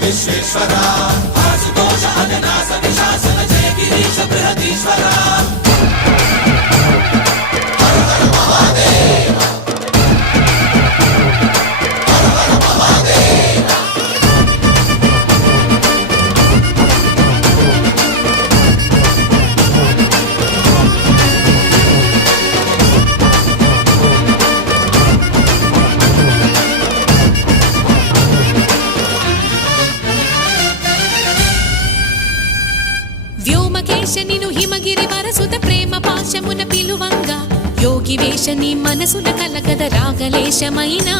విశ్వేశ్వరా ఆశుతోష అవినాశ విశాసన జయ గిరీశ బృహదీశ్వరా హర హర మహాదేవ హర హర మహాదేవ వ్యోమకేశనిను హిమగిరి వరసుత ప్రేమ పాశమున పిలువంగా యోగి వేషని మనసున కలకద రాగలేశమైనా